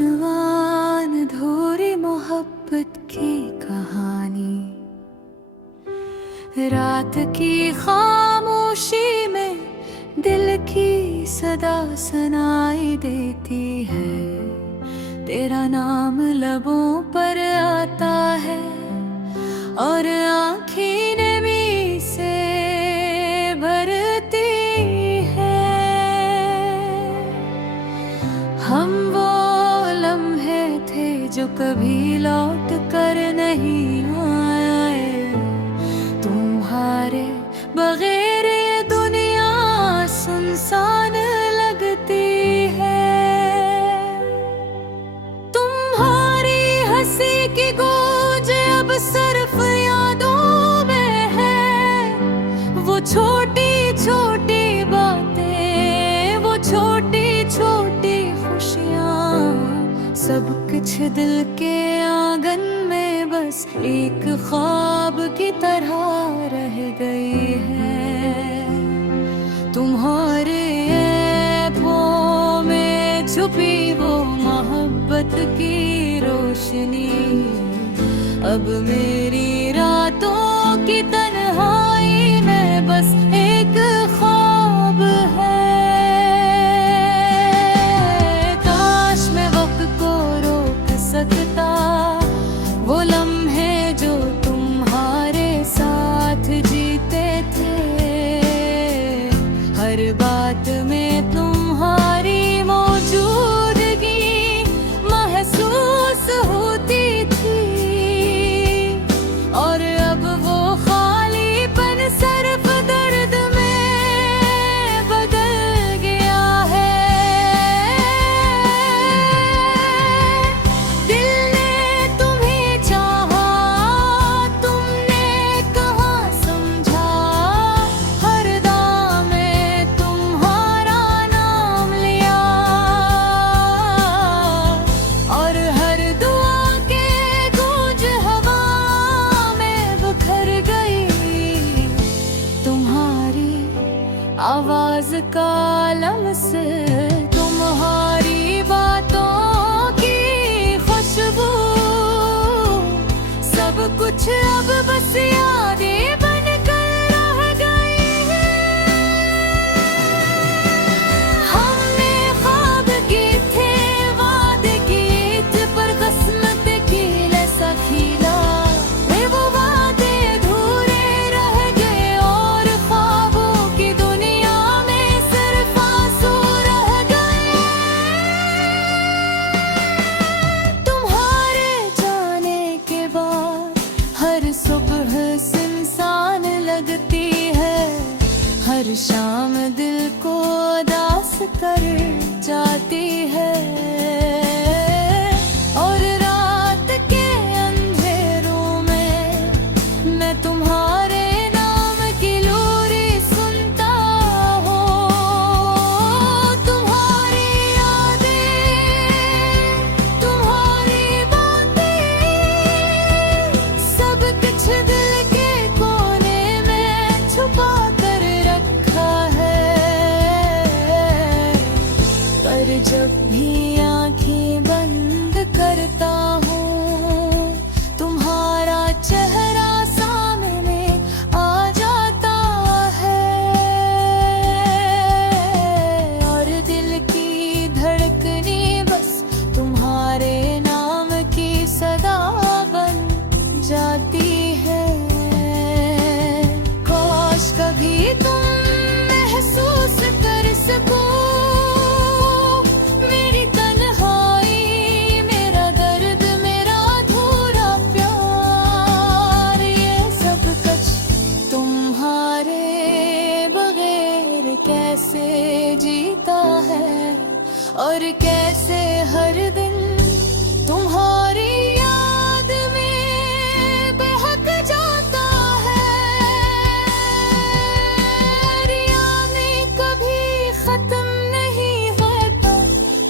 अनवान अधूरी मोहब्बत की कहानी, रात की खामोशी में दिल की सदा सुनाई देती है। तेरा नाम लबों पर आता है और आँखें नमी से भरती है। हम वो लम्हे थे जो कभी लौट कर नहीं आए, तुम्हारे बगैर ये दुनिया सुनसान लगती है। तुम्हारी हंसी की गूंज अब सिर्फ यादों में है। वो छोटी छोटी बातें, वो छोटी छोटी खुशियाँ, सब कुछ दिल के आंगन में बस एक ख्वाब की तरह रह गई है। तुम्हारे ऐपों में छुपी वो मोहब्बत की रोशनी अब मेरी रातों की तन्हाई में बस एक ख्वाब है। काश मैं वक्त को रोक सकता, वो लम्हे जो तुम्हारे साथ जीते थे। हर बात में तुम्हारी मौजूदगी महसूस होती थी, और अब वो खालीपन सिर्फ दर्द में बदल गया है। दिल ने तुम्हें चाहा, तुमने कहाँ समझा। हर दाम में तुम्हारा नाम लिया, और हर दुआ के गूंज हवा में बिखर गई। तुम्हारी आवाज का लम्स, तुम्हारी बातों की खुशबू, सब कुछ अब बस यादें बनकर रह गई है। हमने ख्वाब किए थे, वादे किए थे, पर किस्मत की ऐसा खिला। वो वादे अधूरे रह गए और ख्वाबों की दुनिया में सिर्फ आंसू रह गए। तुम्हारे जाने के बाद हर सुबह सुनसान लगती है। हर शाम दिल को उदास कर जाती है, और रात के अंधेरों में मैं तुम्हारे नाम की लोरी सुनता हूँ। तुम्हारी यादें, तुम्हारी बातें, सब कुछ दिल के कोने में छुपा कर रखा है। पर जब भी आंखें बंद करता हूँ, तुम्हारा चेहरा सामने आ जाता है, और दिल की धड़कने बस तुम्हारे नाम की सदा बन जाती है। काश कभी तुम महसूस कर सको मेरी तन्हाई, मेरा दर्द, मेरा अधूरा प्यार। ये सब कुछ तुम्हारे बगैर कैसे जीता है, और कैसे हर दिन तुम्हारी याद में बहक जाता है। यादें कभी खत्म नहीं होता,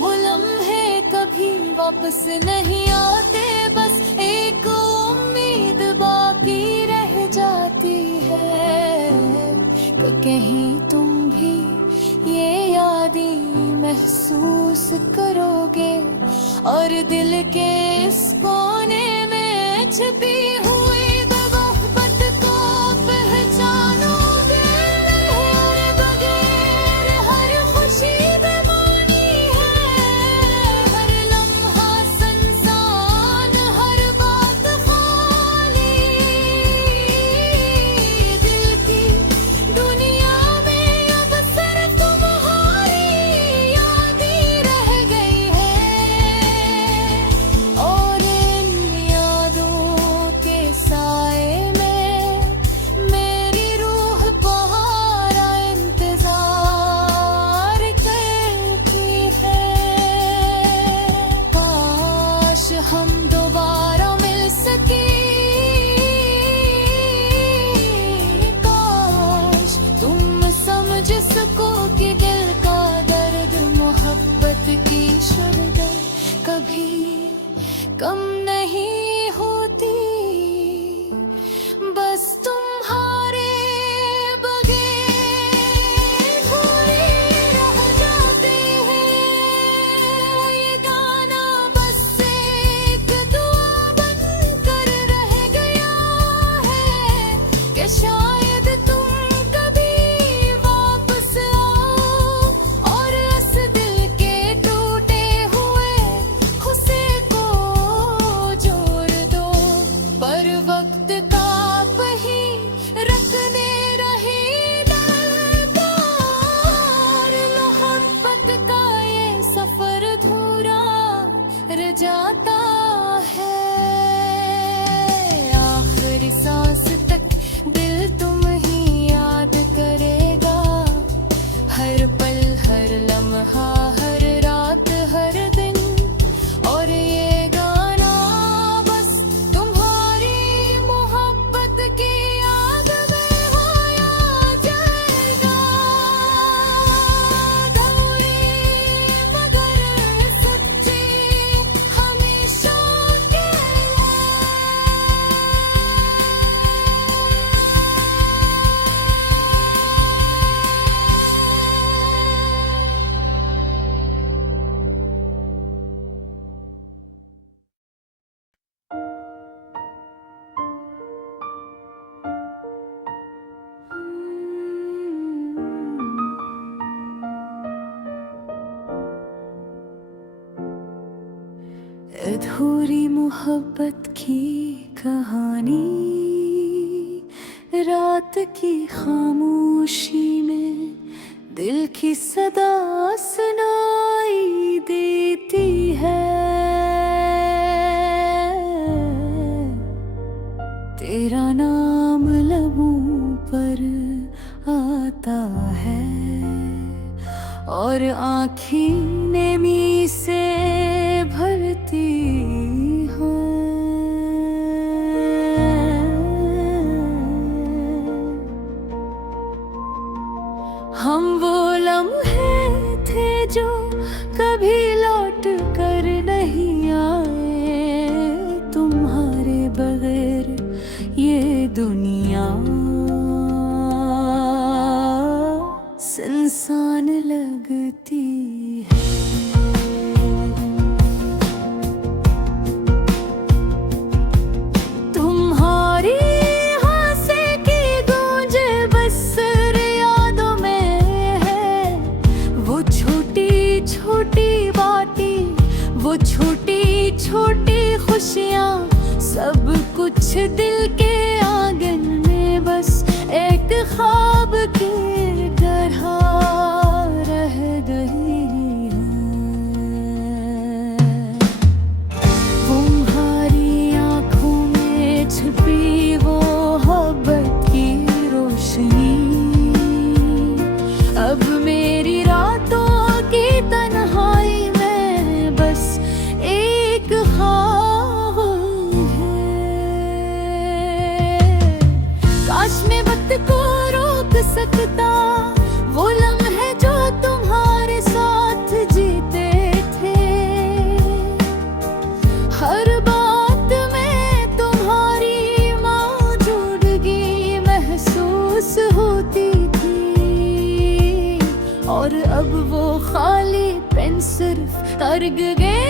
वो लम्हे कभी वापस नहीं आते, बस एक उम्मीद बाकी रह जाती है। कहीं तुम भी ये यादें महसूस करोगे और दिल के इस कोने में छिपी हुई मोहब्बत को पहचानोगे। हर बगैर हर खुशी बेमानी है, हर लम्हा संसान, हर बात खाली। दिल की दुनिया में अब सिर्फ तुम्हारी याद ही रह गई है, और इन यादों के साए में मेरी रूह तुम्हारा इंतजार करती है। काश हम दोबारा मिल सके, काश तुम समझ सको कि दिल का दर्द मोहब्बत की शुरदर कभी कम नहीं होती। बस तुम्हारे बगैर थोड़े रह जाते हैं। ये गाना बस एक दुआ बनकर रह गया है कि शायद तुम कभी वापस आओ और इस दिल के टूटे हुए हुस्से को जोड़ दो। पर वक्त का वही रखने रहे दरबार, मोहब्बत का ये सफर अधूरा रह जाता है। आखिरी सांस तक दिल तुम ही याद करेगा, हर पल हर लम्हा हर रात हर दिन। और ये गाना बस तुम्हारी मोहब्बत की याद में होया जाएगा। अधूरे मगर सच्चे हमेशा के अधूरी मोहब्बत की कहानी, रात की खामोशी में दिल की सदा सुनाई देती है। तेरा नाम लबों पर आता है और आँखें नेमी से भरती हम वो लम्हे थे जो कभी लौट कर नहीं आए। तुम्हारे बगैर ये दुनिया सुनसान लगती है। तुम्हारी हंसी की गूंज बस यादों में है। वो छोटी छोटी बातें, वो छोटी छोटी खुशियाँ, सब कुछ दिल के आंगन में बस एक ख्वाब की तरह रह गई है। तुम्हारी आँखों में छिपी वो मोहब्बत की रोशनी अब मेरी रातों की तन्हाई में बस एक ख्वाब है। काश मैं वक्त को रोक सकता, वो लम्हे जो तुम्हारे साथ जीते थे। हर बात में तुम्हारी मौजूदगी महसूस होती थी, और अब वो खाली पेन सिर्फ तर्क गए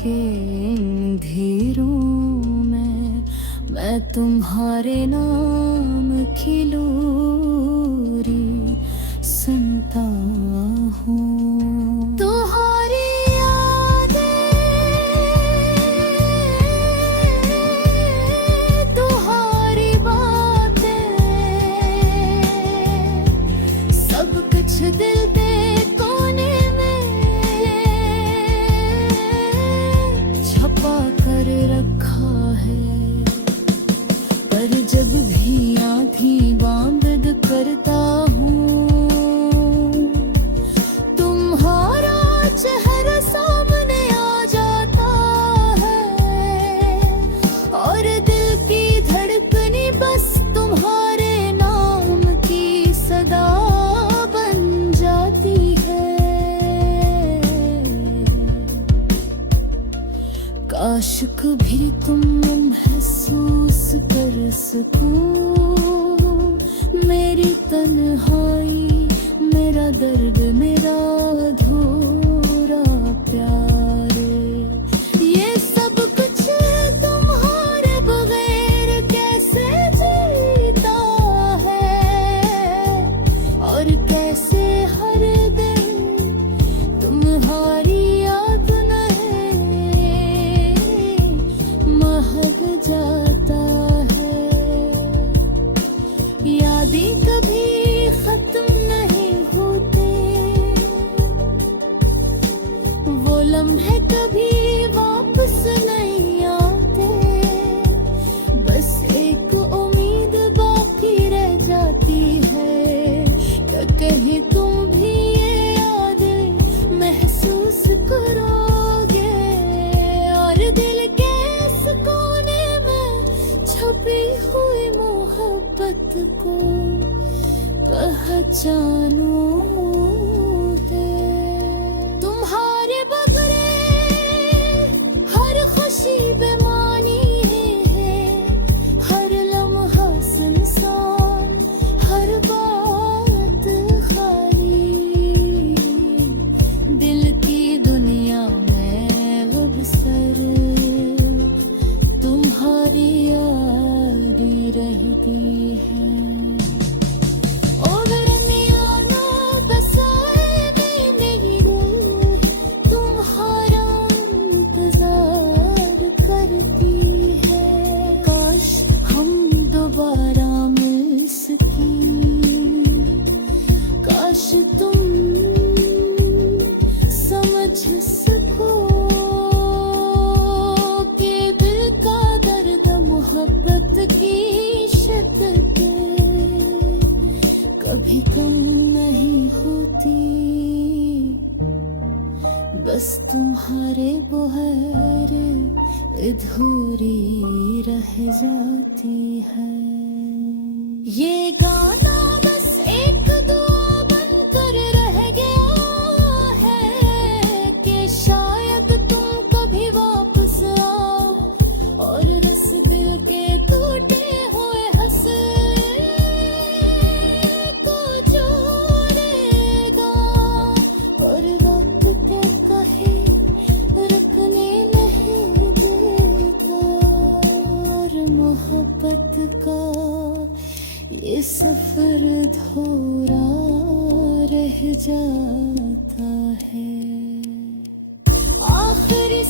के अंधेरों में मैं तुम्हारे नाम की लोरी सुनता हूँ। तुम्हारी यादें, तुम्हारी बातें, सब कुछ दिल के कोने में छपा कर रखा है। पर जब भी आँखें बंद करता हूँ, तुम्हारा चेहरा सामने आ जाता है और दिल की धड़कनी बस तुम्हारे नाम की सदा बन जाती है। काश कभी तुम महसूस कर सको मेरी तन्हाई, मेरा दर्द, मेरा अधूरा प्यार। ये सब कुछ तुम्हारे बगैर कैसे जीता है और कैसे हर दिन तुम्हारी याद नहीं महक जाता है। यादें कभी खत्म नहीं होते, वो लम्हे कभी वापस नहीं आते। बस एक उम्मीद बाकी रह जाती है कि कहीं तुम भी ये यादें महसूस करोगे और दिल के इस कोने में छुपी हुई मोहब्बत को पहचानोगे। तुम्हारे बगैर हर खुशी बेमानी है, हर लम्हा सुनसान, हर बात खाली। दिल की दुनिया में अक्सर तुम्हारी यारी रहती है। काश तुम समझ सको कि दिल का दर्द मोहब्बत की शिद्दत कभी कम नहीं होती। बस तुम्हारे बगैर अधूरी रह जाती है। ये गाना बस एक दुआ बनकर रह गया है कि शायद तुम कभी वापस आओ और रस दिल के टूटे हुए हंसे को जोड़ेगा। और वक्त क्या कहे रुकने नहीं देता और मोहब्बत का ये सफर अधूरा रह जाता है। आखिरी